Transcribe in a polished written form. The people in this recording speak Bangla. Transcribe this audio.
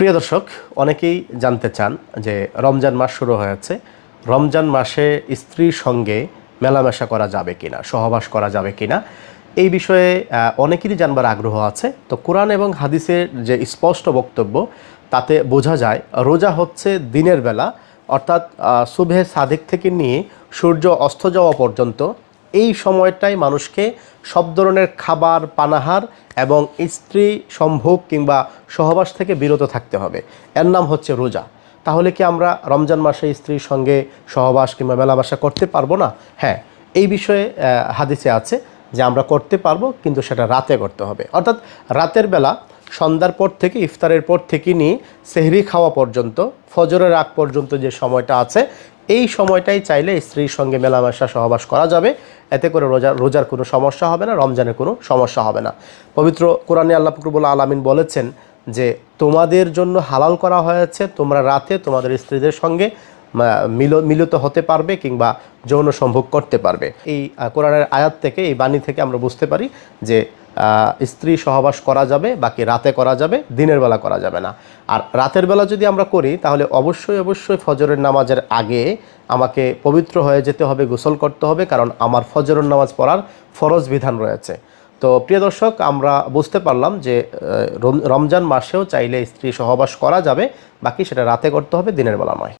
প্রিয় দর্শক, অনেকেই জানতে চান যে রমজান মাস শুরু হয়েছে, রমজান মাসে স্ত্রীর সঙ্গে মেলামেশা করা যাবে কিনা, সহবাস করা যাবে কিনা, এই বিষয়ে অনেকেরই জানবার আগ্রহ আছে। তো কোরআন এবং হাদিসের যে স্পষ্ট বক্তব্য তাতে বোঝা যায় রোজা হচ্ছে দিনের বেলা, অর্থাৎ সুবহে সাদিক থেকে নিয়ে সূর্য অস্ত যাওয়া পর্যন্ত এই সময়টাই মানুষকে সব ধরনের খাবার পানাহার এবং স্ত্রী সম্ভোগ কিংবা সহবাস থেকে বিরত থাকতে হবে। এর নাম হচ্ছে রোজা। তাহলে কি আমরা রমজান মাসে স্ত্রীর সঙ্গে সহবাস কিংবা মেলামেশা করতে পারবো না? হ্যাঁ, এই বিষয়ে হাদিসে আছে যে আমরা করতে পারবো, কিন্তু সেটা রাতে করতে হবে। অর্থাৎ রাতের বেলা সন্ধ্যার পর থেকে ইফতারের পর থেকে নিয়ে সেহরি খাওয়া পর্যন্ত, ফজরের আগ পর্যন্ত যে সময়টা আছে, এই সময়টাই চাইলে স্ত্রীর সঙ্গে মেলামেশা সহবাস করা যাবে। এতে করে রোজার কোনো সমস্যা হবে না, রমজানের কোনো সমস্যা হবে না। পবিত্র কোরআনে আল্লাহ রব্বুল আলামিন বলেছেন যে তোমাদের জন্য হালাল করা হয়েছে তোমরা রাতে তোমাদের স্ত্রীদের সঙ্গে মিলিত হতে পারবে কিংবা যৌন সম্ভোগ করতে পারবে। এই কোরআনের আয়াত থেকে, এই বাণী থেকে আমরা বুঝতে পারি যে স্ত্রী সহবাস করা যাবে, বাকি রাতে করা যাবে, দিনের বেলা করা যাবে না। আর রাতের বেলা যদি আমরা করি তাহলে অবশ্যই ফজরের নামাজের আগে আমাকে পবিত্র হয়ে যেতে হবে, গোসল করতে হবে, কারণ আমার ফজরের নামাজ পড়ার ফরজ বিধান রয়েছে। তো প্রিয় দর্শক, আমরা বুঝতে পারলাম যে রমজান মাসেও চাইলে স্ত্রী সহবাস করা যাবে, বাকি সেটা রাতে করতে হবে, দিনের বেলা নয়।